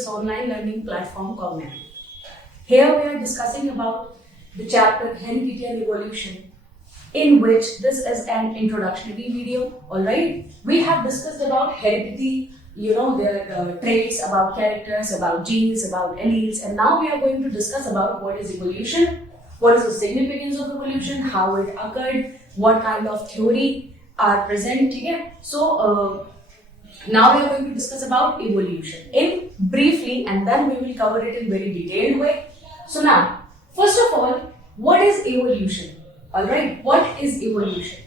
this online learning platform Cognitive. Here we are discussing about the chapter Heredity and Evolution, in which this is an introductory video. Alright, we have discussed about heredity, their traits, about characters, about genes, about alleles, and now we are going to discuss about what is evolution, what is the significance of evolution, how it occurred, what kind of theory are present. Okay? So now we are going to discuss about evolution in briefly, and then we will cover it in very detailed way. So now, first of all, what is evolution? Alright, what is evolution?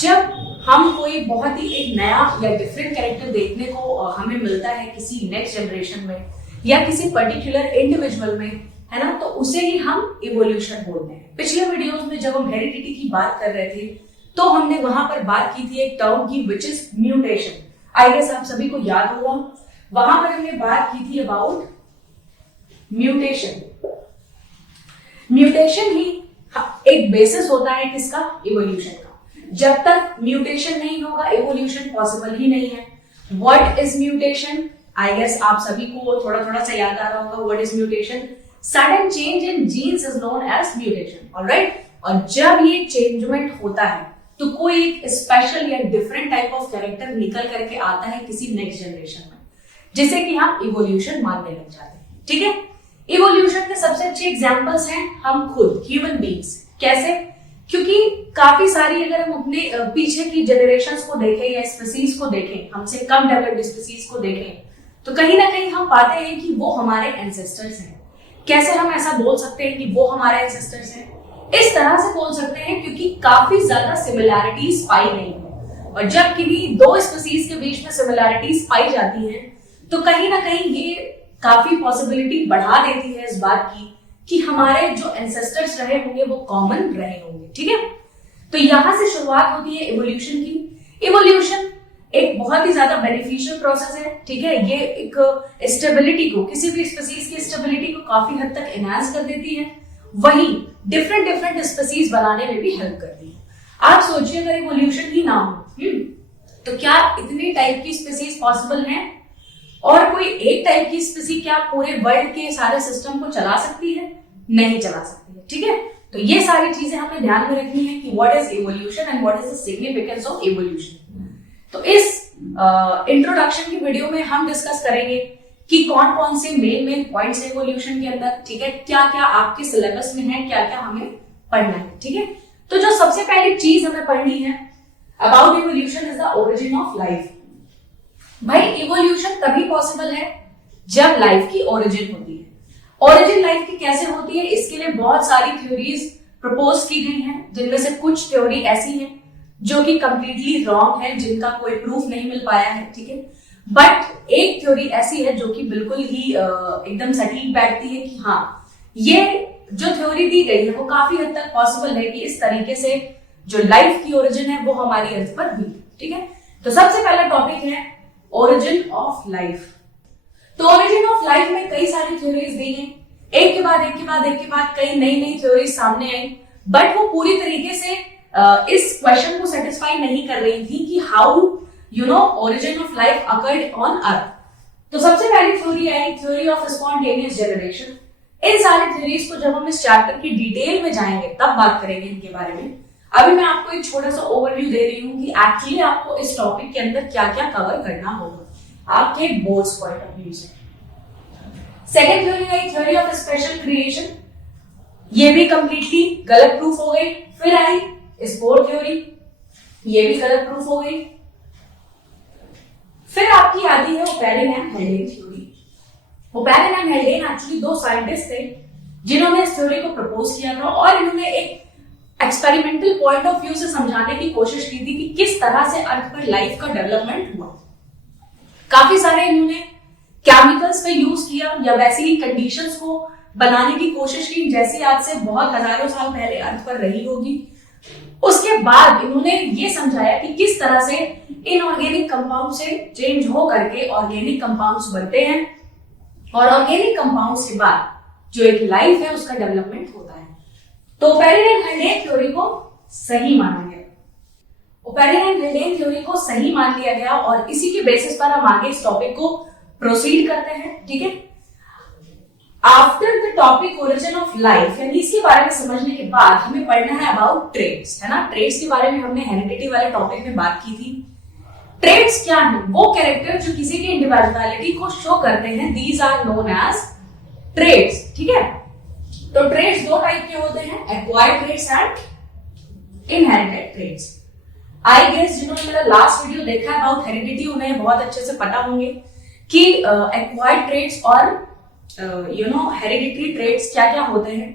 जब हम कोई बहुत ही एक नया या different character देखने को हमें मिलता है किसी नेक्स्ट जनरेशन में या किसी पर्टिकुलर इंडिविजुअल में, है ना, तो उसे ही हम इवोल्यूशन बोलते हैं. पिछले वीडियोस में जब हम हेरिडिटी की बात कर रहे थे तो हमने वहां पर बात की थी एक टर्म की which is mutation. I guess आप सभी को याद होगा, वहां पर हमने बात की थी अबाउट म्यूटेशन. म्यूटेशन ही एक बेसिस होता है किसका? इवोल्यूशन का. जब तक म्यूटेशन नहीं होगा इवोल्यूशन पॉसिबल ही नहीं है. What is mutation? I guess आप सभी को थोड़ा थोड़ा सा याद आ रहा होगा. What is mutation? Sudden change in genes is known as mutation. Alright, और जब ये चेंजमेंट होता है तो कोई एक स्पेशल या डिफरेंट टाइप ऑफ कैरेक्टर निकल करके आता है किसी नेक्स्ट जनरेशन में, जिसे कि हम इवोल्यूशन मानने लग जाते हैं. ठीक है, इवोल्यूशन के सबसे अच्छे एग्जांपल्स हैं हम खुद, ह्यूमन बीइंग्स. कैसे? क्योंकि काफी सारी अगर हम अपने पीछे की जनरेशंस को देखें या स्पीसीज को देखें, हमसे कम डेवलप्ड स्पीसीज को देखें, तो कहीं ना कहीं हम पाते हैं कि वो हमारे एंसेस्टर्स हैं. कैसे हम ऐसा बोल सकते हैं कि वो हमारे एंसेस्टर्स हैं? इस तरह से बोल सकते हैं क्योंकि काफी ज्यादा सिमिलैरिटीज पाई गई हैं, और जब किसी दो स्पीसीज के बीच में सिमिलैरिटीज पाई जाती हैं तो कहीं ना कहीं ये काफी पॉसिबिलिटी बढ़ा देती है इस बात की कि हमारे जो एंसेस्टर्स रहे होंगे वो कॉमन रहे होंगे. ठीक है, तो यहां से शुरुआत होती है इवोल्यूशन की. इवोल्यूशन एक बहुत ही ज्यादा बेनिफिशियल प्रोसेस है. ठीक है, ये एक स्टेबिलिटी को, किसी भी स्पीसीज की स्टेबिलिटी को काफी हद तक एनहांस कर देती है, वहीं डिफरेंट स्पीसीज बनाने में भी हेल्प करती है. आप सोचिए अगर इवोल्यूशन ही ना हो तो क्या इतने टाइप की स्पीसीज पॉसिबल हैं? और कोई एक टाइप की स्पीसी क्या पूरे वर्ल्ड के सारे सिस्टम को चला सकती है? नहीं चला सकती है. ठीक है, तो ये सारी चीजें हमें ध्यान में रखनी है कि what is evolution and what is the significance of evolution. तो इस इंट्रोडक्शन की वीडियो में हम डिस्कस करेंगे कि कौन कौन से मेन पॉइंट्स है इवोल्यूशन के अंदर. ठीक है, क्या क्या आपके सिलेबस में है, क्या क्या हमें पढ़ना है. ठीक है, तो जो सबसे पहली चीज हमें पढ़नी है about evolution is the origin of life. भाई इवोल्यूशन तभी पॉसिबल है जब लाइफ की ओरिजिन होती है. ओरिजिन लाइफ की कैसे होती है, इसके लिए बहुत सारी थ्योरीज प्रपोज की गई हैं, जिनमें से कुछ थ्योरी ऐसी हैं जो कि कंप्लीटली रॉन्ग है, जिनका कोई प्रूफ नहीं मिल पाया है. ठीक है, बट एक थ्योरी ऐसी है जो कि बिल्कुल ही एकदम सटीक बैठती है कि हाँ, ये जो थ्योरी दी गई है वो काफी हद तक पॉसिबल है कि इस तरीके से जो लाइफ की ओरिजिन है वो हमारी अर्थ पर हुई. ठीक है, तो सबसे पहला टॉपिक है ओरिजिन ऑफ लाइफ. तो ओरिजिन ऑफ लाइफ में कई सारी थ्योरीज दी हैं, एक के बाद कई नई थ्योरीज सामने आई, बट वो पूरी तरीके से इस क्वेश्चन को सेटिस्फाई नहीं कर रही थी कि how origin of life occurred on earth. तो सबसे पहली थ्योरी आई थ्योरी ऑफ स्पॉन्टेनियस जनरेशन. इन सारी थ्योरीज को जब हम इस चैप्टर की डिटेल में जाएंगे तब बात करेंगे इनके बारे में. अभी मैं आपको एक छोटा सा ओवरव्यू दे रही हूँ कि एक्चुअली आपको इस टॉपिक के अंदर क्या क्या कवर करना होगा आपके बोर्ड्स पॉइंट ऑफ व्यू से. सेकेंड थ्योरी आई थ्योरी ऑफ स्पेशल क्रिएशन. ये भी कंप्लीटली गलत प्रूफ हो गई. फिर आई स्पोर थ्योरी, ये भी गलत प्रूफ हो गई. फिर आपकी आती है Oparin and हेल्डेन theory. Oparin and हेल्डेन actually दो साइंटिस्ट थे जिन्होंने इस थ्योरी को प्रपोज किया था, और इन्होंने एक एक्सपेरिमेंटल पॉइंट ऑफ व्यू से समझाने की कोशिश की थी कि किस तरह से अर्थ पर लाइफ का डेवलपमेंट हुआ. काफी सारे इन्होंने केमिकल्स पे यूज किया या वैसी ही कंडीशंस को बनाने की कोशिश की जैसी आज से बहुत हजारों साल पहले अर्थ पर रही होगी. उसके बाद इन्होंने ये समझाया कि किस तरह से इनऑर्गेनिक कंपाउंड से चेंज हो करके ऑर्गेनिक कंपाउंड्स बनते हैं, और ऑर्गेनिक कंपाउंड्स के बाद जो एक लाइफ है उसका डेवलपमेंट होता है. तो ओपेरिन एंड हेल्डेन थ्योरी को सही माना गया. ओपेरिन एंड हेल्डेन थ्योरी को सही मान लिया गया, और इसी के बेसिस पर हम आगे इस टॉपिक को प्रोसीड करते हैं, ठीक है। After the topic origin of life, यानी इसके बारे में समझने के बाद हमें पढ़ना है अबाउट ट्रेड्स, है ना। ट्रेड्स के बारे में हमने हेरिडिटी वाले टॉपिक में बात की थी। ट्रेड्स क्या है? वो कैरेक्टर जो किसी की इंडिविजुअलिटी को शो करते हैं, these are known as traits, ठीक है। तो ट्रेड्स दो टाइप के होते हैं, acquired traits and inherited traits. I guess जिन्होंने मेरा लास्ट वीडियो देखा है अबाउट हेरिडिटी, उन्हें बहुत अच्छे से पता होंगे कि एक्वायर्ड ट्रेड्स और हेरिडिटरी ट्रेड्स क्या क्या होते हैं।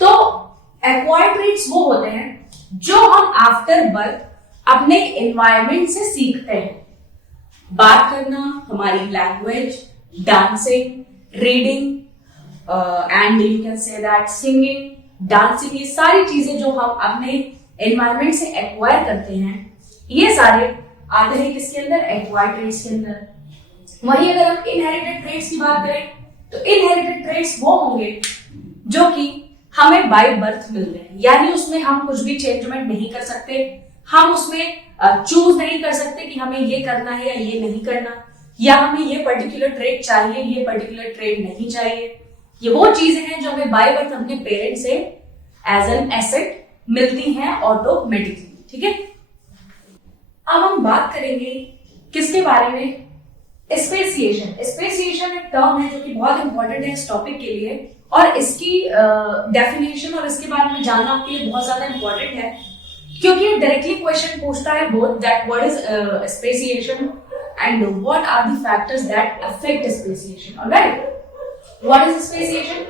तो एक्वायर्ड ट्रेड्स वो होते हैं जो हम आफ्टर बर्थ अपने एनवायरमेंट से सीखते हैं। बात करना, हमारी language, dancing, reading and you can say that singing, dancing, ये सारी चीजें जो हम अपने एनवायरमेंट से एक्वायर करते हैं, ये सारे आते हैं किसके अंदर? एक्वायर्ड ट्रेड्स के अंदर। वहीं अगर हम इनहेरिटेड ट्रेड्स की बात करें तो इनहेरिटेड ट्रेड्स वो होंगे जो कि हमें बाय बर्थ मिलते हैं, यानी उसमें हम कुछ भी चेंजमेंट नहीं कर सकते, हम उसमें चूज नहीं कर सकते कि हमें ये करना है या ये नहीं करना, या हमें ये पर्टिकुलर ट्रेड चाहिए, ये पर्टिकुलर ट्रेड नहीं चाहिए। ये वो चीजें हैं जो हमें बाय बर्थ अपने पेरेंट्स से एज एन एसेट मिलती हैं ऑटोमेटिकली, ठीक है। अब हम बात करेंगे किसके बारे में? स्पेसिएशन। स्पेसिएशन एक टर्म है जो कि बहुत इंपॉर्टेंट है इस टॉपिक के लिए, और इसकी डेफिनेशन और इसके बारे में जानना आपके लिए बहुत ज्यादा इंपॉर्टेंट है, क्योंकि डायरेक्टली क्वेश्चन पूछता है both that what is speciation and what are the factors that affect speciation. Alright, what is speciation?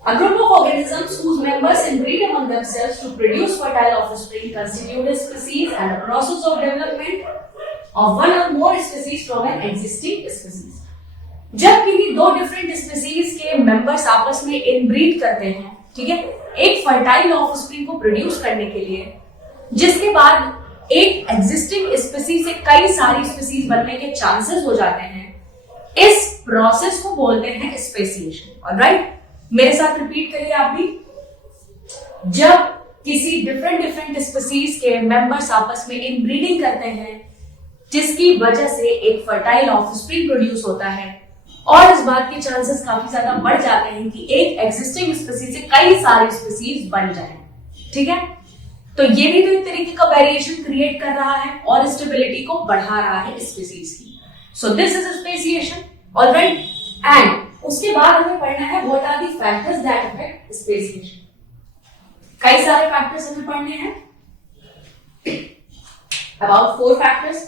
A group of organisms whose members inbreed among themselves to produce fertile offspring constitute a species and a process of development of one or more species from an existing species. जब किसी दो different species के members आपस में inbreed करते हैं, ठीक है, एक फर्टाइल ऑफस्प्रिंग को प्रोड्यूस करने के लिए, जिसके बाद एक एग्जिस्टिंग स्पीसीज से कई सारी स्पीसीज बनने के चांसेस हो जाते हैं, इस प्रोसेस को बोलते हैं स्पेसिएशन। ऑलराइट, मेरे साथ रिपीट करिए आप भी। जब किसी डिफरेंट स्पीसीज के मेंबर्स आपस में इनब्रीडिंग करते हैं, जिसकी वजह से एक फर्टाइल ऑफस्प्रिंग प्रोड्यूस होता है, और इस बात के चांसेस काफी ज्यादा बढ़ जाते हैं कि एक एग्जिस्टिंग स्पीसीज से कई सारी स्पीसीज बन जाए, ठीक है। तो ये भी तो एक तरीके का वेरिएशन क्रिएट कर रहा है और स्टेबिलिटी को बढ़ा रहा है स्पीसीज की। So this is speciation. Alright, and उसके बाद हमें पढ़ना है what are the factors that affect speciation. कई सारे फैक्टर्स हमें पढ़ने हैं, about 4 factors.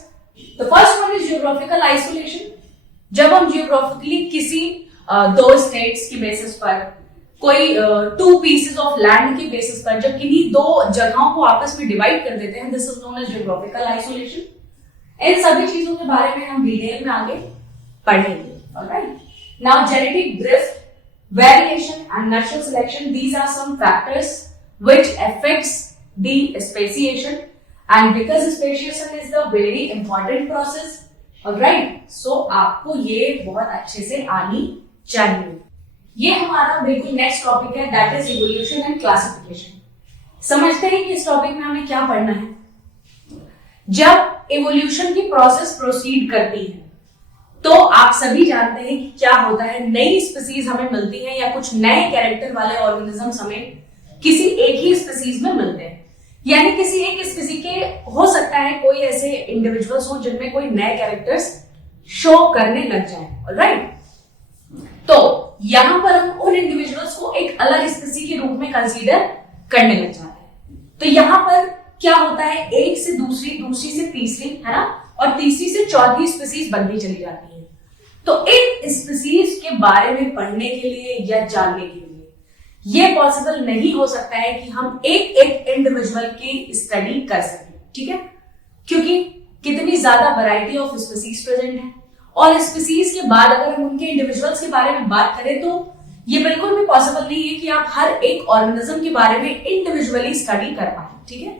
The first one is geographical isolation. जब हम जियोग्राफिकली किसी दो स्टेट्स की बेसिस पर, कोई 2 पीसेस ऑफ लैंड की बेसिस पर जब किन्हीं दो जगहों को आपस में डिवाइड कर देते हैं, this is known as geographical isolation. इन सभी चीजों के बारे में हम डिटेल में आगे पढ़ेंगे। Alright, now genetic drift, variation and natural selection, these are some factors which affects the speciation, and because speciation is the very important process, alright, so आपको ये बहुत अच्छे से आनी चाहिए। ये हमारा बिल्कुल नेक्स्ट टॉपिक है, that is evolution and classification. समझते हैं कि इस टॉपिक में हमें क्या पढ़ना है। जब इवोल्यूशन की प्रोसेस प्रोसीड करती है तो आप सभी जानते हैं कि क्या होता है, नई स्पीसीज हमें मिलती है या कुछ नए कैरेक्टर वाले ऑर्गेनिजम्स हमें किसी एक ही स्पीसीज में मिलते हैं, यानी किसी एक स्पीसीज के हो सकता है कोई ऐसे इंडिविजुअल्स हो जिनमें कोई नए कैरेक्टर्स शो करने लग जाए। ऑलराइट, तो यहां पर हम उन इंडिविजुअल्स को एक अलग स्पीसीज के रूप में कंसीडर करने लग जाते हैं। तो यहां पर क्या होता है, एक से दूसरी, दूसरी से तीसरी, है ना, और तीसरी से चौथी स्पीसीज बनती चली जाती है। तो इन स्पीसीज के बारे में पढ़ने के लिए या जानने के लिए यह पॉसिबल नहीं हो सकता है कि हम एक एक इंडिविजुअल की स्टडी कर सकें, ठीक है, क्योंकि कितनी ज्यादा वैरायटी ऑफ स्पीसीज प्रेजेंट है, और स्पीसीज के बाद अगर हम उनके इंडिविजुअल्स के बारे में बात करें तो ये बिल्कुल भी पॉसिबल नहीं है कि आप हर एक ऑर्गेनिज्म के बारे में इंडिविजुअली स्टडी कर पाए, ठीक है।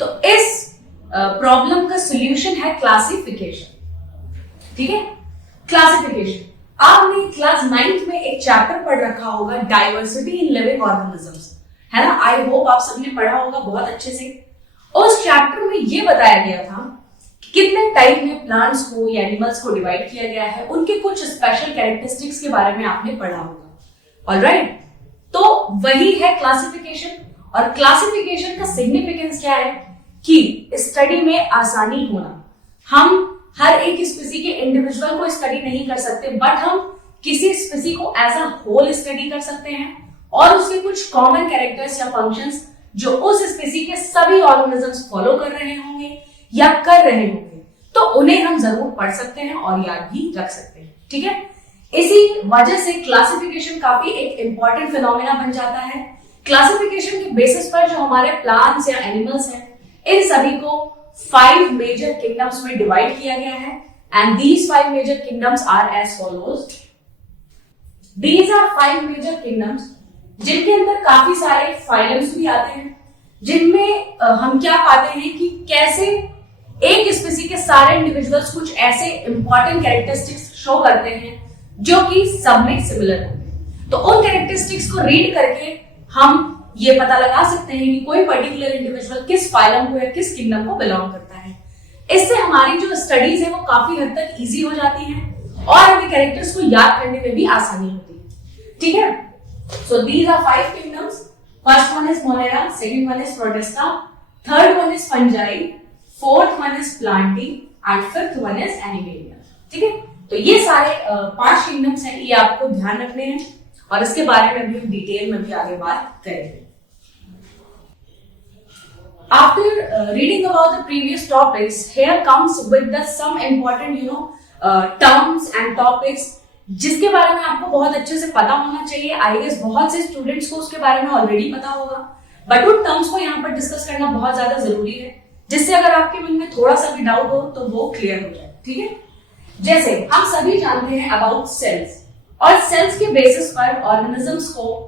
तो इस प्रॉब्लम का सॉल्यूशन है क्लासिफिकेशन, ठीक है। क्लासिफिकेशन, आपने क्लास 9th में एक चैप्टर पढ़ रखा होगा, डाइवर्सिटी इन लिविंग ऑर्गेनिजम्स, है ना। आई होप आप सबने पढ़ा होगा बहुत अच्छे से। उस चैप्टर में यह बताया गया था कि कितने टाइप में प्लांट्स को या एनिमल्स को डिवाइड किया गया है, उनके कुछ स्पेशल कैरेक्टरिस्टिक्स के बारे में आपने पढ़ा होगा। ऑलराइट, तो वही है क्लासिफिकेशन। और क्लासिफिकेशन का सिग्निफिकेंस क्या है कि स्टडी में आसानी होना। हम हर एक स्पीसी के इंडिविजुअल को स्टडी नहीं कर सकते, बट हम किसी स्पीसी को एज अ होल स्टडी कर सकते हैं और उसके कुछ कॉमन कैरेक्टर्स या फंक्शंस जो उस स्पीसी के सभी ऑर्गेनिजम्स फॉलो कर रहे होंगे या कर रहे होंगे, तो उन्हें हम जरूर पढ़ सकते हैं और याद भी रख सकते हैं। ठीक है, इसी वजह से क्लासिफिकेशन काफी एक इंपॉर्टेंट फिनोमेना बन जाता है। क्लासिफिकेशन के बेसिस पर जो हमारे प्लांट्स या एनिमल्स हैं, इन सभी को 5 मेजर किंगडम्स में डिवाइड किया गया है and these 5 major kingdoms are as follows. These are 5 major kingdoms जिनके अंदर काफी सारे फाइलम्स भी आते हैं, जिनमें हम क्या पाते हैं कि कैसे एक स्पीसी के सारे इंडिविजुअल्स कुछ ऐसे इंपॉर्टेंट कैरेक्टरिस्टिक्स शो करते हैं जो कि सब में सिमिलर होते हैं। तो उन कैरेक्टरिस्टिक्स को रीड करके हम ये पता लगा सकते हैं कि कोई पर्टिकुलर इंडिविजुअल किस फाइलम को या किस किंगडम को बिलोंग करता है। इससे हमारी जो स्टडीज है वो काफी हद तक इजी हो जाती है और हमें कैरेक्टर्स को याद करने में भी आसानी होती है। ठीक है, so these are 5 kingdoms. First one is monera, second one is protista, third one is fungi, fourth one is plantae and fifth one is animalia. ठीक है, तो ये सारे 5 किंगडम्स हैं, ये आपको ध्यान रखने हैं और इसके बारे में भी हम डिटेल में भी आगे बात करेंगे। After reading about the previous topics, here comes with the some important terms and topics जिसके बारे में आपको बहुत अच्छे से पता होना चाहिए। आई गेस बहुत से स्टूडेंट्स को उसके बारे में ऑलरेडी पता होगा, बट उन टर्म्स को यहाँ पर डिस्कस करना बहुत ज्यादा जरूरी है, जिससे अगर आपके मन में थोड़ा सा भी डाउट हो तो वो क्लियर हो जाए। ठीक है, जैसे हम सभी जानते हैं अबाउट सेल्स, और सेल्स के बेसिस पर ऑर्गेनिजम्स को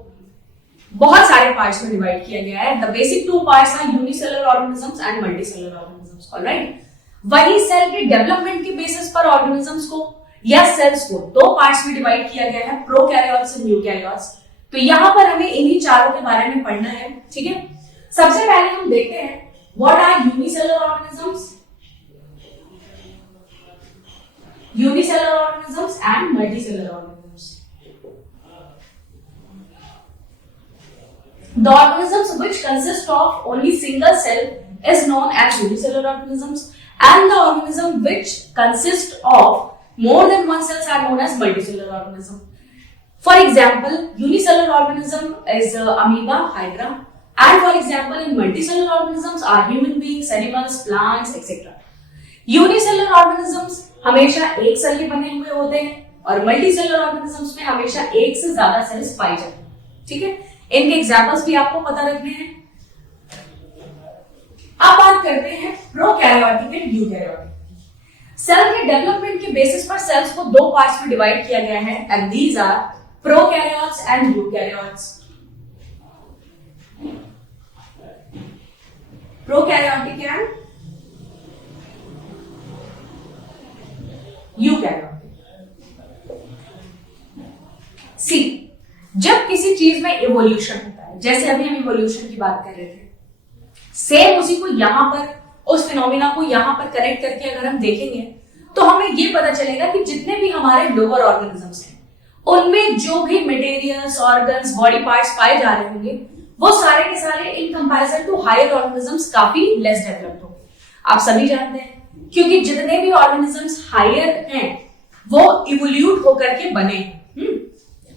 बहुत सारे पार्ट्स में डिवाइड किया गया है। The basic 2 parts are unicellular organisms and multicellular organisms. Alright, वही सेल के डेवलपमेंट के बेसिस पर ऑर्गेनिजम्स को या सेल्स को 2 पार्ट्स में डिवाइड किया गया है, प्रोकैरियोट्स और यूकैरियोट्स। तो यहां पर हमें इन्हीं चारों के बारे में पढ़ना है। ठीक है, सबसे पहले हम देखते हैं what are unicellular organisms, unicellular organisms and multicellular organisms. The organisms which consist of only single cell is known as unicellular organisms, and the organism which consist of more than one cells are known as multicellular organism. For example, unicellular organism is amoeba, hydra, and for example in multicellular organisms are human beings, animals, plants, etc. Unicellular organisms हमेशा एक cell के बने हुए होते हैं और multicellular organisms में हमेशा एक से ज्यादा सेल्स पाई जाती हैं। ठीक है, इनके एग्जाम्पल्स भी आपको पता रखने हैं। अब बात करते हैं प्रोकैरियोटिक एंड यूकैरियोटिक। सेल के डेवलपमेंट के बेसिस पर सेल्स को 2 पार्ट्स में डिवाइड किया गया है and these are prokaryotes and eukaryotes. Prokaryotic and eukaryotic. See, जब किसी चीज में इवोल्यूशन होता है, जैसे अभी हम इवोल्यूशन की बात कर रहे थे, सेम उसी को यहां पर उस फिनोमिना को यहां पर कनेक्ट करके अगर हम देखेंगे तो हमें ये पता चलेगा कि जितने भी हमारे लोअर ऑर्गेनिजम्स हैं उनमें जो भी मटेरियल्स, ऑर्गन्स, बॉडी पार्ट्स पाए जा रहे होंगे वो सारे के सारे in comparison to higher organisms काफी लेस डेवलप्ड होंगे। आप सभी जानते हैं क्योंकि जितने भी ऑर्गेनिजम्स हायर हैं वो इवोल्यूट होकर के बने हैं।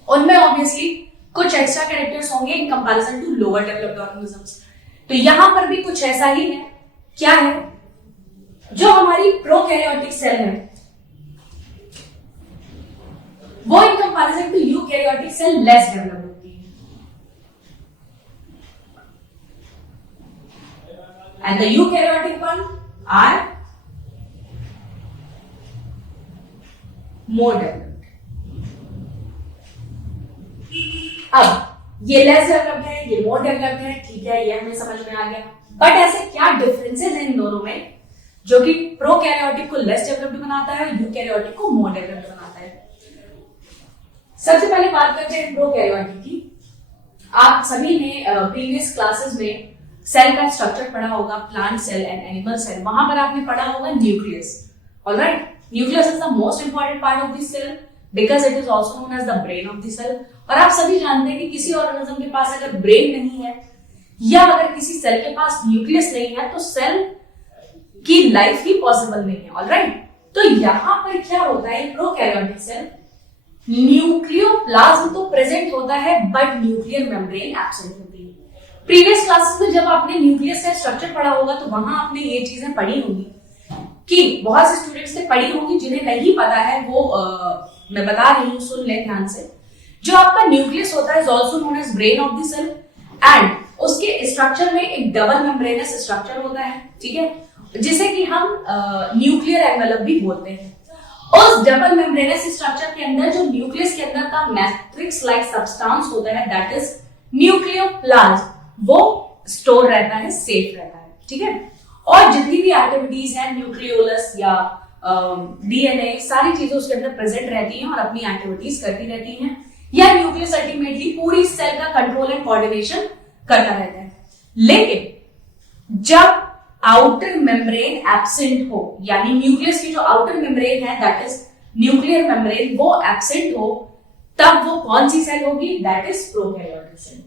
उनमें ऑब्वियसली कुछ एक्स्ट्रा कैरेक्टर्स होंगे in comparison to lower developed organisms. तो यहां पर भी कुछ ऐसा ही है। क्या है? जो हमारी प्रोकैरियोटिक सेल है वो in comparison to eukaryotic cell less develop होती है and the eukaryotic one are more developed. अब ये लेस डेवलप्ड है, ये मोर डेवलप्ड है, ठीक है, ये हमें समझ में आ गया। बट ऐसे क्या डिफरेंसेस हैं इन दोनों में जो कि प्रोकैरियोटिक को लेस डेवलप्ड बनाता है और यूकैरियोटिक को मोर डेवलप्ड बनाता है? सबसे पहले बात करते हैं प्रोकैरियोटिक की। आप सभी ने प्रीवियस क्लासेस में सेल का स्ट्रक्चर पढ़ा होगा, plant cell and animal cell, वहां पर आपने पढ़ा होगा nucleus. Alright, nucleus is the most important part of the cell because it is also known as the brain of the cell. और आप सभी जानते हैं कि किसी ऑर्गेनिज्म के पास अगर ब्रेन नहीं है या अगर किसी सेल के पास न्यूक्लियस नहीं है तो सेल की लाइफ ही पॉसिबल नहीं है। ऑलराइट, तो यहां पर क्या होता है, प्रोकैरियोटिक सेल न्यूक्लियोप्लाज्म तो प्रेजेंट होता है बट न्यूक्लियर मेम्ब्रेन एब्सेंट होती है। प्रीवियस क्लासेस में जब आपने न्यूक्लियस का स्ट्रक्चर पढ़ा होगा तो वहां आपने ये चीजें पढ़ी होंगी कि बहुत से स्टूडेंट्स ने पढ़ी होंगी, जिन्हें नहीं पता है वो मैं बता रही हूं, सुन ले ध्यान से। जो आपका न्यूक्लियस होता है is also known as brain of the cell and उसके स्ट्रक्चर में एक डबल मेम्ब्रेनस स्ट्रक्चर होता है, ठीक है, जिसे कि हम न्यूक्लियर एनवेलप भी बोलते हैं। उस डबल मेम्ब्रेनस स्ट्रक्चर के अंदर जो न्यूक्लियस के अंदर का मैट्रिक्स लाइक सब्सटेंस होता है दैट इज न्यूक्लियोप्लाज्म, वो स्टोर रहता है, सेफ रहता है, ठीक है। और जितनी भी एक्टिविटीज है न्यूक्लियोलस या डीएनए, सारी चीजें उसके अंदर प्रेजेंट रहती हैं और अपनी एक्टिविटीज करती रहती हैं, या न्यूक्लियस अल्टीमेटली पूरी सेल का कंट्रोल एंड कोऑर्डिनेशन करता रहता है। लेकिन जब आउटर मेम्ब्रेन एब्सेंट हो, यानी न्यूक्लियस की जो आउटर मेम्ब्रेन है दैट इज न्यूक्लियर मेम्ब्रेन, वो एब्सेंट हो, तब वो कौन सी सेल होगी, दैट इज प्रोकैरियोटिक सेल।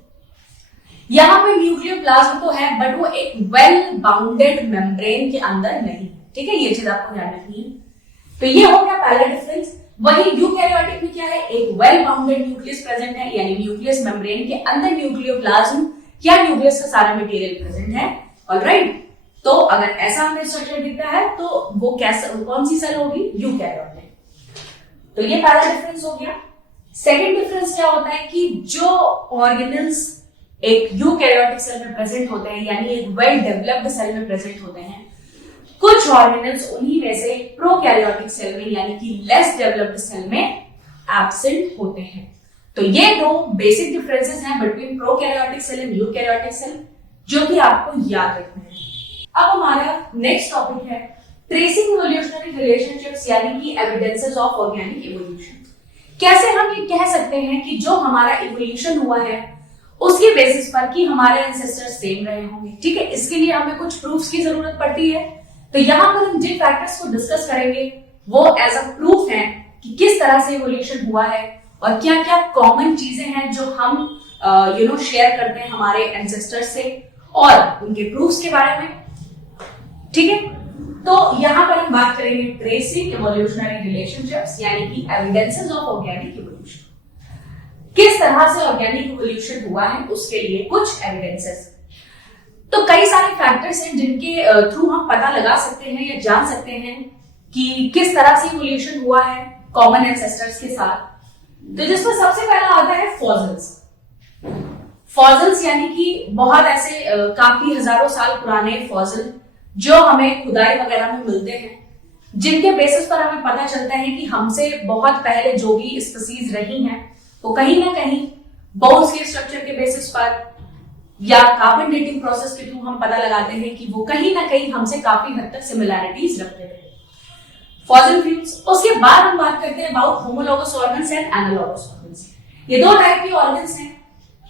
यहां पे न्यूक्लियोप्लाज्म तो है बट वो एक वेल बाउंडेड मेम्ब्रेन के अंदर नहीं है, ठीक है, ये चीज आपको ध्यान रखनी है। तो ये हो गया पहला डिफरेंस। वही यूकैरियोटिक में क्या है, एक वेल बाउंडेड न्यूक्लियस प्रेजेंट है, यानी न्यूक्लियस मेम्ब्रेन के अंदर न्यूक्लियोप्लाज्म या न्यूक्लियस का सारा मटेरियल प्रेजेंट है। ऑलराइट, तो अगर ऐसा हमें स्ट्रक्चर दिखता है तो वो कैसा, कौन सी सेल होगी, यूकैरियोटिक। तो ये पहला डिफरेंस हो गया। सेकेंड डिफरेंस क्या होता है कि जो ऑर्गेनल्स एक यूकैरियोटिक सेल में प्रेजेंट होते हैं, यानी एक वेल डेवलप्ड सेल में प्रेजेंट होते हैं, कुछ ऑर्गेनल्स उन्हीं में से प्रोकैरियोटिक सेल में यानी कि लेस डेवलप्ड सेल में एब्सेंट होते हैं। तो ये दो बेसिक डिफरेंसेस हैं between prokaryotic cell and eukaryotic cell, जो कि आपको याद रखना है। अब हमारा नेक्स्ट टॉपिक है ट्रेसिंग इवोल्यूशनरी रिलेशनशिप्स, यानी कि एविडेंसेस ऑफ ऑर्गेनिक इवोल्यूशन। कैसे हम ये कह सकते हैं कि जो हमारा इवोल्यूशन हुआ है उसके बेसिस पर कि हमारे एंसेस्टर्स सेम रहे होंगे, ठीक है, इसके लिए हमें कुछ प्रूफ्स की जरूरत पड़ती है। तो यहां पर हम जिन फैक्टर्स को डिस्कस करेंगे वो एज अ प्रूफ है कि किस तरह से इवोल्यूशन हुआ है और क्या क्या कॉमन चीजें हैं जो हम शेयर करते हैं हमारे एंसेस्टर्स से, और उनके प्रूफ्स के बारे में, ठीक है। तो यहां पर हम बात करेंगे ट्रेसिंग इवोल्यूशनरी रिलेशनशिप्स, यानी कि एविडेंसेस ऑफ ऑर्गेनिक इवोल्यूशन। किस तरह से ऑर्गेनिक इवोल्यूशन हुआ है उसके लिए कुछ एविडेंसेस। तो कई सारे फैक्टर्स हैं जिनके थ्रू हम पता लगा सकते हैं या जान सकते हैं कि किस तरह से इवोल्यूशन हुआ है कॉमन एंसेस्टर्स के साथ। तो जिसमें सबसे पहला आता है फॉसिल्स। फॉसिल्स यानी कि बहुत ऐसे काफी हजारों साल पुराने फॉसिल जो हमें खुदाई वगैरह में मिलते हैं, जिनके बेसिस पर हमें पता चलता है कि हमसे बहुत पहले जो भी स्पीसीज रही हैं वो कहीं ना कहीं बोन्स के स्ट्रक्चर के बेसिस पर या कार्बन डेटिंग प्रोसेस के थ्रू हम पता लगाते हैं कि वो कहीं ना कहीं हमसे काफी हद तक सिमिलैरिटीज रखते थे। Fossil fuels. उसके बाद हम बात करते हैं about homologous organs and analogous organs. ये दो टाइप के ऑर्गन्स हैं,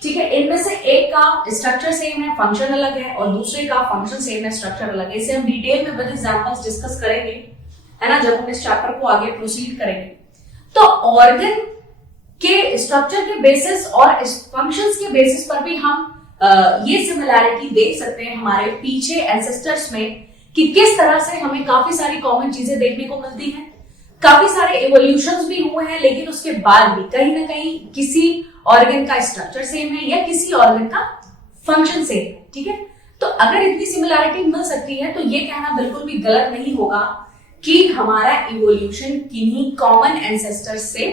ठीक है, इनमें से एक का स्ट्रक्चर सेम है, फंक्शन अलग है, और दूसरे का फंक्शन सेम है, स्ट्रक्चर अलग है। इसे हम डिटेल में विद एग्जांपल्स डिस्कस करेंगे, है ना, जब हम इस चैप्टर को आगे प्रोसीड करेंगे। तो ऑर्गन के स्ट्रक्चर के बेसिस और फंक्शंस के बेसिस पर भी हम ये सिमिलैरिटी देख सकते हैं हमारे पीछे एंसेस्टर्स में कि किस तरह से हमें काफी सारी कॉमन चीजें देखने को मिलती हैं। काफी सारे इवोल्यूशंस भी हुए हैं, लेकिन उसके बाद भी कहीं ना कहीं किसी ऑर्गन का स्ट्रक्चर सेम है या किसी ऑर्गन का फंक्शन सेम है, ठीक है। तो अगर इतनी सिमिलैरिटी मिल सकती है तो ये कहना बिल्कुल भी गलत नहीं होगा कि हमारा इवोल्यूशन किन्हीं कॉमन एंसेस्टर्स से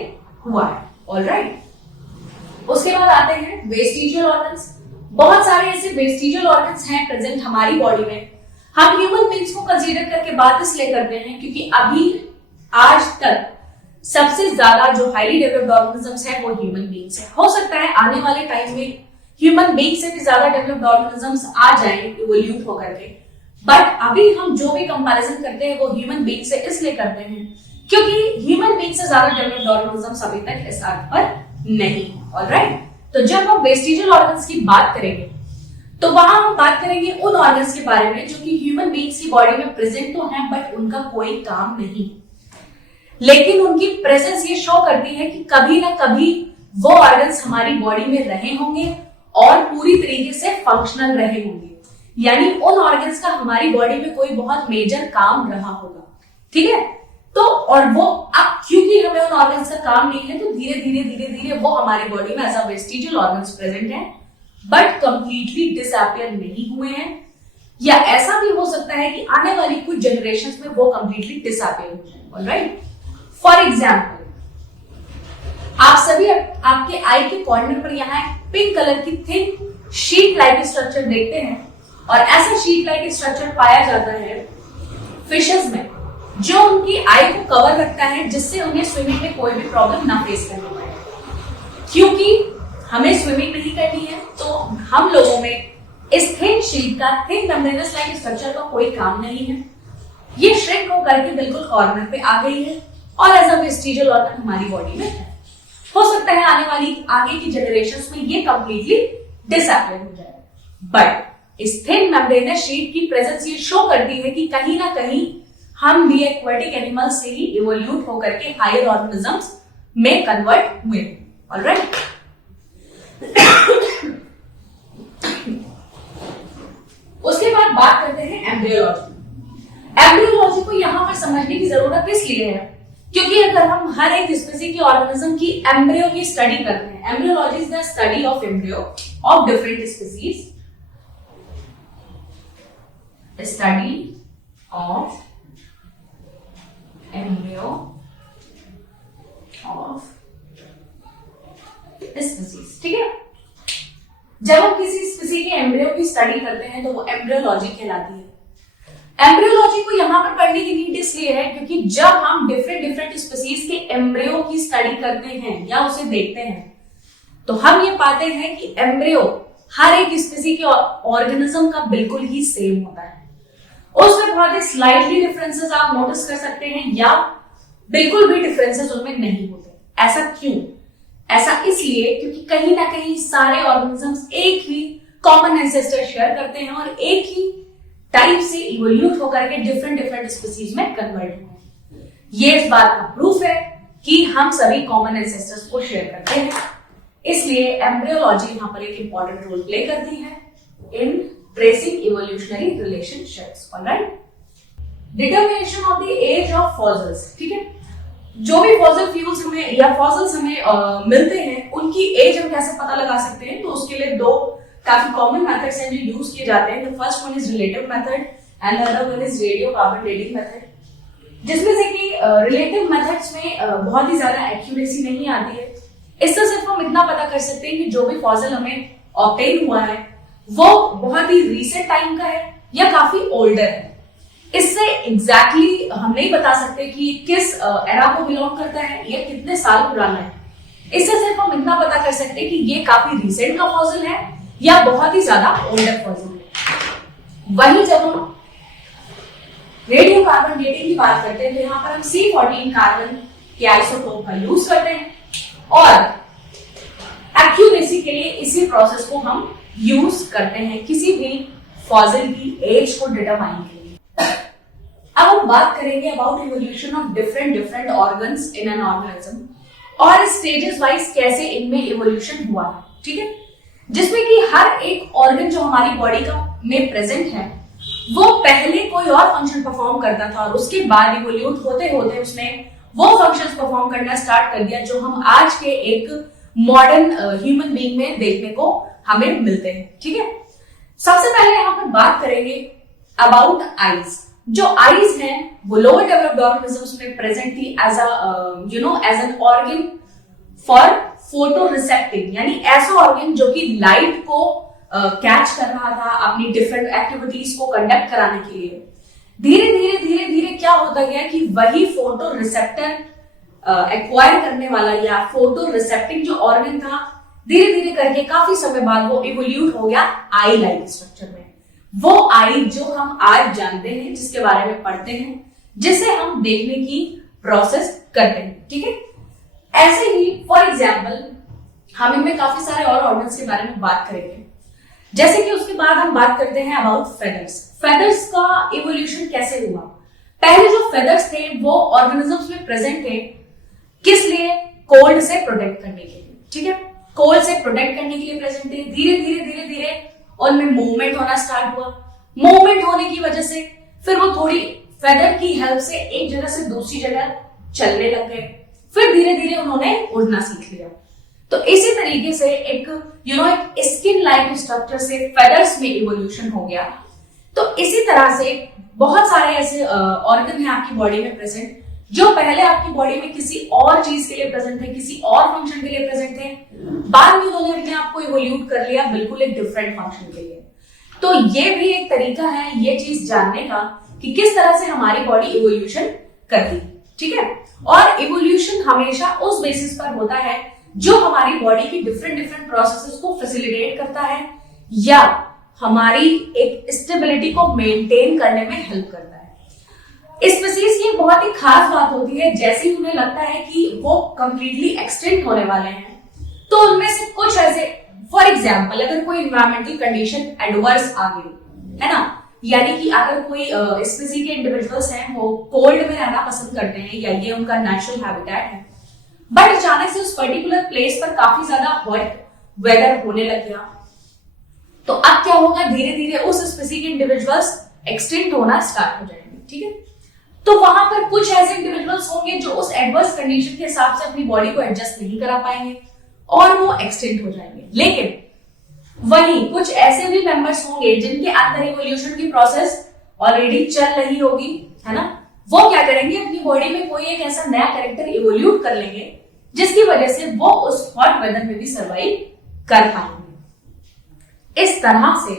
हुआ है। ऑलराइट। उसके बाद आते हैं वेस्टिजियल ऑर्गन्स। बहुत सारे ऐसे वेस्टिजियल ऑर्गन्स हैं प्रेजेंट हमारी बॉडी में। हम ह्यूमन बींग्स को कंसीडर करके बात इसलिए करते हैं क्योंकि अभी आज तक सबसे ज्यादा जो हाईली डेवलप्ड ऑर्गेनिजम्स है वो ह्यूमन बींग्स है। हो सकता है आने वाले टाइम में ह्यूमन बींग से भी ज्यादा डेवलप्ड ऑर्गेनिजम्स आ जाएं इवोल्यूट होकर के, बट अभी हम जो भी कंपैरिजन करते हैं वो ह्यूमन बींग से इसलिए करते हैं क्योंकि ह्यूमन बींग से ज्यादा डेवलप्ड ऑर्गेनिजम्स अभी तक इस अर्थ पर नहीं। ऑलराइट। तो जब हम वेस्टिजियल ऑर्गन्स की बात करेंगे तो वहां हम बात करेंगे उन ऑर्गन्स के बारे में जो कि ह्यूमन बीइंग्स की बॉडी में प्रेजेंट तो हैं बट उनका कोई काम नहीं, लेकिन उनकी प्रेजेंस ये शो करती है कि कभी ना कभी वो ऑर्गन्स हमारी बॉडी में रहे होंगे और पूरी तरीके से फंक्शनल रहे होंगे, यानी उन ऑर्गन्स का हमारी बॉडी में कोई बहुत मेजर काम रहा होगा। ठीक है, तो और वो अब क्योंकि हमें उन ऑर्गन्स का काम नहीं है तो धीरे धीरे वो हमारी बॉडी में as a vestigial organs present है बट कंप्लीटली डिसअपियर नहीं हुए हैं, या ऐसा भी हो सकता है कि आने वाली कुछ जनरेशंस में वो कंप्लीटली डिसअपियर हो जाए। ऑलराइट, फॉर एग्जाम्पल आप सभी आपके आई के कॉर्नर पर यहाँ एक पिंक कलर की थिन शीट लाइक स्ट्रक्चर देखते हैं, और ऐसा शीट लाइक स्ट्रक्चर पाया जाता है फिशेस में जो उनकी आई को कवर रखता है, जिससे उन्हें स्विमिंग में कोई भी प्रॉब्लम ना फेस करनी पड़े। क्योंकि हमें स्विमिंग नहीं करनी है तो हम लोगों में इस थिन शीट का, थिन मेम्ब्रेनस लाइक स्ट्रक्चर का कोई काम नहीं है, ये श्रिंक होकर के बिल्कुल कॉर्नर पे आ गई है और एज अ वेस्टिजियल ऑर्गन हमारी बॉडी में है। हो सकता है आने वाली आगे की जनरेशंस में ये कंप्लीटली डिसअपियर हो जाए, बट इस थिन मेम्ब्रेनस शीट की प्रेजेंस ये शो करती है कि कहीं ना कहीं हम भी एक्वाटिक एनिमल्स से ही इवोल्यूट होकर के हायर ऑर्गेनिजम्स में कन्वर्ट हुए। ऑलराइट, उसके बाद बात करते हैं एम्ब्रियोलॉजी। एम्ब्रियोलॉजी को यहां पर समझने की जरूरत इसलिए है क्योंकि अगर हम हर एक स्पीसी की ऑर्गेनिज्म की एम्ब्रियो की स्टडी करते हैं, embryology is the study of embryo of different species, study of embryo of species. ठीक है, जब हम किसी स्पीसी के एम्ब्रियो की स्टडी करते हैं तो वो एम्ब्रियोलॉजी कहलाती है। एम्ब्रियोलॉजी को यहां पर पढ़ने की नीड इसलिए है क्योंकि जब हम डिफरेंट स्पीसीज के एम्ब्रियो की स्टडी करते हैं या उसे देखते हैं तो हम ये पाते हैं कि एम्ब्रियो हर एक स्पीसी के ऑर्गेनिज्म का बिल्कुल ही सेम होता है। उसमें बहुत ही स्लाइटली डिफरेंसेस आप नोटिस कर सकते हैं या बिल्कुल भी डिफरेंसेस उनमें नहीं होते। ऐसा क्यों? ऐसा इसलिए क्योंकि कहीं ना कहीं सारे ऑर्गेनिजम्स एक ही कॉमन एंसेस्टर शेयर करते हैं और एक ही टाइप से इवोल्यूट होकर के डिफरेंट स्पीसीज में कन्वर्ट हुए हैं। ये इस बात का प्रूफ है कि हम सभी कॉमन एंसेस्टर्स को शेयर करते हैं, इसलिए एम्ब्रियोलॉजी यहां पर एक इंपॉर्टेंट रोल प्ले करती है in tracing evolutionary relationships. Alright, determination of the age of fossils. ठीक है, जो भी फॉसिल फ्यूल्स हमें या फॉसिल्स हमें मिलते हैं उनकी एज हम कैसे पता लगा सकते हैं, तो उसके लिए दो काफी कॉमन मेथड्स हैं जो यूज किए जाते हैं। The first one is relative method and the other one is radiocarbon dating method, जिसमें से कि रिलेटिव मेथड्स में बहुत ही ज्यादा एक्यूरेसी नहीं आती है। इससे सिर्फ हम इतना पता कर सकते हैं कि जो भी फॉसिल हमें ऑब्टेन हुआ है वो बहुत ही रिसेंट टाइम का है या काफी ओल्डर है। इससे एग्जैक्टली हम नहीं बता सकते कि किस एरा को बिलोंग करता है या कितने साल पुराना है। इससे सिर्फ हम इतना पता कर सकते हैं कि ये काफी रिसेंट का फॉसिल है या बहुत ही ज्यादा ओल्डर फॉसिल है। वहीं जब हम रेडियो कार्बन डेटिंग की बात करते हैं तो यहाँ पर हम C14 कार्बन के आइसोटोप का यूज करते हैं और एक्यूरेसी के लिए इसी प्रोसेस को हम यूज करते हैं किसी भी फॉसिल की एज को डिटरमाइन के लिए। अब हम बात करेंगे about evolution of different organs in an organism और स्टेजेस वाइज कैसे इनमें इवोल्यूशन हुआ है। ठीक है, जिसमें कि हर एक ऑर्गन जो हमारी बॉडी का में प्रेजेंट है वो पहले कोई और फंक्शन परफॉर्म करता था और उसके बाद इवोल्यूट होते होते उसने वो फंक्शंस परफॉर्म करना स्टार्ट कर दिया जो हम आज के एक मॉडर्न ह्यूमन बीइंग में देखने को हमें मिलते हैं। ठीक है, सबसे पहले यहाँ पर बात करेंगे अबाउट आईज। जो आईज हैं वो लोअर डेवलप्ड ऑर्गेनिजम्स में प्रेजेंट थी as an organ for photo recepting, यानी ऐसा ऑर्गन जो कि लाइट को कैच कर रहा था अपनी डिफरेंट एक्टिविटीज को कंडक्ट कराने के लिए। धीरे धीरे क्या होता गया कि वही फोटो रिसेप्टर एक्वायर करने वाला या फोटो रिसेप्टिंग जो ऑर्गन था धीरे धीरे करके काफी समय बाद वो इवोल्यूट हो गया आई लाइक स्ट्रक्चर में। वो आई जो हम आज जानते हैं, जिसके बारे में पढ़ते हैं, जिसे हम देखने की प्रोसेस करते हैं। ठीक है, ऐसे ही फॉर एग्जाम्पल हम इनमें काफी सारे और ऑर्गन्स के बारे में बात करेंगे। जैसे कि उसके बाद हम बात करते हैं अबाउट फेदर्स। फेदर्स का इवोल्यूशन कैसे हुआ? पहले जो फेदर्स थे वो ऑर्गेनिजम्स में प्रेजेंट थे, किस लिए? कोल्ड से प्रोटेक्ट करने के लिए, ठीक है, कोल्ड से प्रोटेक्ट करने के लिए प्रेजेंट थे। धीरे धीरे धीरे धीरे उनमें मूवमेंट होना स्टार्ट हुआ। मूवमेंट होने की वजह से फिर वो थोड़ी फेदर की हेल्प से एक जगह से दूसरी जगह चलने लग गए। फिर धीरे धीरे उन्होंने उड़ना सीख लिया। तो इसी तरीके से एक एक स्किन लाइक स्ट्रक्चर से फेदर्स में इवोल्यूशन हो गया। तो इसी तरह से बहुत सारे ऐसे ऑर्गन हैं आपकी बॉडी में प्रेजेंट, जो पहले आपकी बॉडी में किसी और चीज के लिए प्रेजेंट थे, किसी और फंक्शन के लिए प्रेजेंट थे, बाद में उन्होंने अपने आप को इवोल्यूट कर लिया बिल्कुल एक डिफरेंट फंक्शन के लिए। तो ये भी एक तरीका है ये चीज जानने का कि किस तरह से हमारी बॉडी इवोल्यूशन करती है, ठीक है। और इवोल्यूशन हमेशा उस बेसिस पर होता है जो हमारी बॉडी की डिफरेंट डिफरेंट प्रोसेसेस को फैसिलिटेट करता है या हमारी एक स्टेबिलिटी को मेंटेन करने में हेल्प करता है। स्पीसीज की एक बहुत ही खास बात होती है, जैसे ही उन्हें लगता है कि वो कंप्लीटली एक्सटिंक्ट होने वाले हैं, तो उनमें से कुछ ऐसे, फॉर एग्जाम्पल अगर कोई इन्वायरमेंटल कंडीशन एडवर्स आ गई है ना, यानी कि अगर कोई स्पीसी के इंडिविजुअल्स हैं वो कोल्ड में रहना पसंद करते हैं या ये उनका नेचुरल हैबिटेट है, बट अचानक से उस पर्टिकुलर प्लेस पर काफी ज्यादा हॉट वेदर होने लग गया, तो अब क्या होगा, धीरे धीरे उस स्पीसी के इंडिविजुअल्स एक्सटिंक्ट होना स्टार्ट हो जाएंगे, ठीक है। तो वहां पर कुछ ऐसे इंडिविजुअल्स होंगे जो उस एडवर्स कंडीशन के हिसाब से अपनी बॉडी को एडजस्ट नहीं करा पाएंगे और वो एक्सटिंक्ट हो जाएंगे। लेकिन वहीं कुछ ऐसे भी मेंबर्स होंगे जिनके अंदर इवोल्यूशन की प्रोसेस ऑलरेडी चल रही होगी, है ना, वो क्या करेंगे, अपनी बॉडी में कोई एक ऐसा नया कैरेक्टर इवोल्यूट कर लेंगे जिसकी वजह से वो उस हॉट वेदर में भी सर्वाइव कर पाएंगे। इस तरह से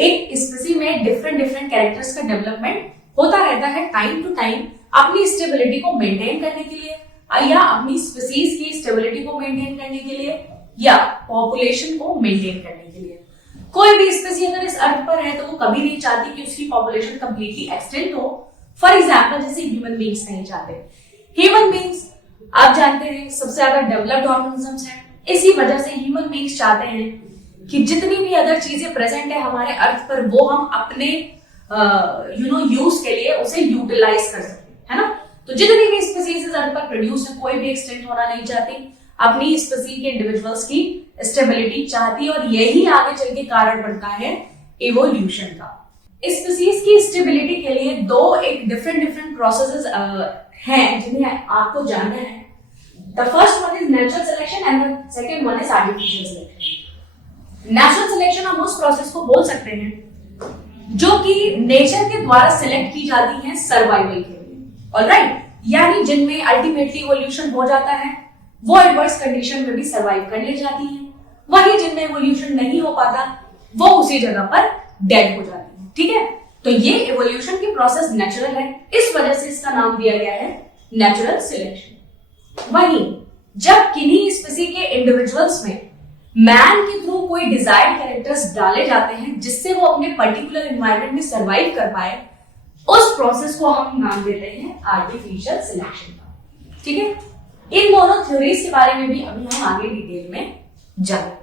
एक स्पीसी में डिफरेंट डिफरेंट कैरेक्टर्स का डेवलपमेंट होता रहता है टाइम टू टाइम, अपनी स्टेबिलिटी को मेंटेन करने के लिए या अपनी स्पीसीज की स्टेबिलिटी को मेंटेन करने के लिए या पॉपुलेशन को मेंटेन करने के लिए। कोई भी स्पीसी अगर इस अर्थ पर है तो वो कभी नहीं चाहती कि उसकी पॉपुलेशन कंप्लीटली एक्सटेंड हो। फॉर एग्जाम्पल जैसे ह्यूमन बींग्स नहीं चाहते। ह्यूमन बींग्स आप जानते हैं सबसे ज्यादा डेवलप्ड ऑर्गेनिजम्स हैं, इसी वजह से ह्यूमन बींग्स चाहते हैं कि जितनी भी अदर चीजें प्रेजेंट है हमारे अर्थ पर वो हम अपने यूज के लिए उसे यूटिलाइज कर सकें, है ना। तो जितनी भी स्पीसीज अर्थ पर प्रोड्यूस है, कोई भी एक्सटेंट होना नहीं चाहती, अपनी स्पीसी के इंडिविजुअल्स की स्टेबिलिटी चाहती है, और यही आगे चल के कारण बनता है इवोल्यूशन का। स्पीसीज की स्टेबिलिटी के लिए दो एक डिफरेंट प्रोसेसेस हैं जिन्हें आपको जानना है। The first one is natural selection and the second one is artificial selection. Natural selection हम उस प्रोसेस को बोल सकते हैं जो कि नेचर के द्वारा सिलेक्ट की जाती है सर्वाइवल के लिए, ऑलराइट, यानी जिनमें अल्टीमेटली इवोल्यूशन हो जाता है वो एडवर्स कंडीशन में भी सर्वाइव करने जाती है, वही जिनमें इवोल्यूशन नहीं हो पाता वो उसी जगह पर डेड हो जाती है, ठीक है। तो ये इवोल्यूशन की प्रोसेस नेचुरल है, इस वजह से इसका नाम दिया गया है नेचुरल सिलेक्शन। वहीं जब किन्हीं स्पीसी के इंडिविजुअल्स में मैन के थ्रू कोई डिजायर्ड कैरेक्टर्स डाले जाते हैं जिससे वो अपने पर्टिकुलर एनवायरनमेंट में सर्वाइव कर पाए, उस प्रोसेस को हम नाम देते हैं आर्टिफिशियल सिलेक्शन का, ठीक है। इन दोनों थ्योरीज के बारे में भी अभी हम आगे डिटेल में जानेंगे।